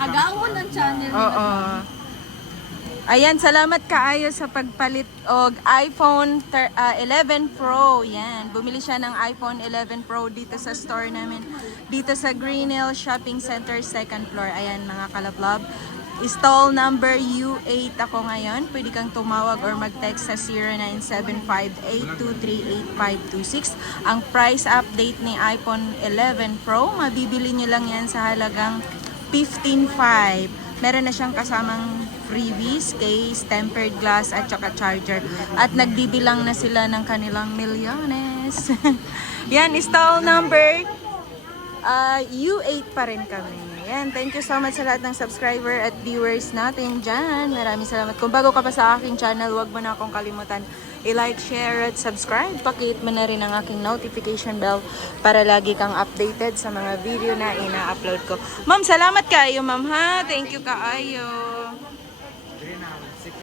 Agawon ang channel. Oo. Ayan, salamat kaayo sa pagpalit og iPhone 11 Pro. Yan, bumili siya ng iPhone 11 Pro dito sa store namin. Dito sa Green Hill Shopping Center, second floor. Ayan mga kalablab. Stall number U8 ako ngayon. Pwede kang tumawag or mag-text sa 0975-823-8526. Ang price update ni iPhone 11 Pro, mabibili nyo lang yan sa halagang 15,500. Meron na siyang kasamang freebies, case, tempered glass at saka charger. At nagbibilang na sila ng kanilang milyones. Yan, stall number U8 pa rin kami. Yan, thank you so much sa lahat ng subscriber at viewers natin dyan. Maraming salamat. Kung bago ka pa sa aking channel, huwag mo na akong kalimutan i-like, share at subscribe. Pakihit mo na rin ang aking notification bell para lagi kang updated sa mga video na ina-upload ko. Ma'am, salamat kayo, ma'am ha. Thank you kaayo.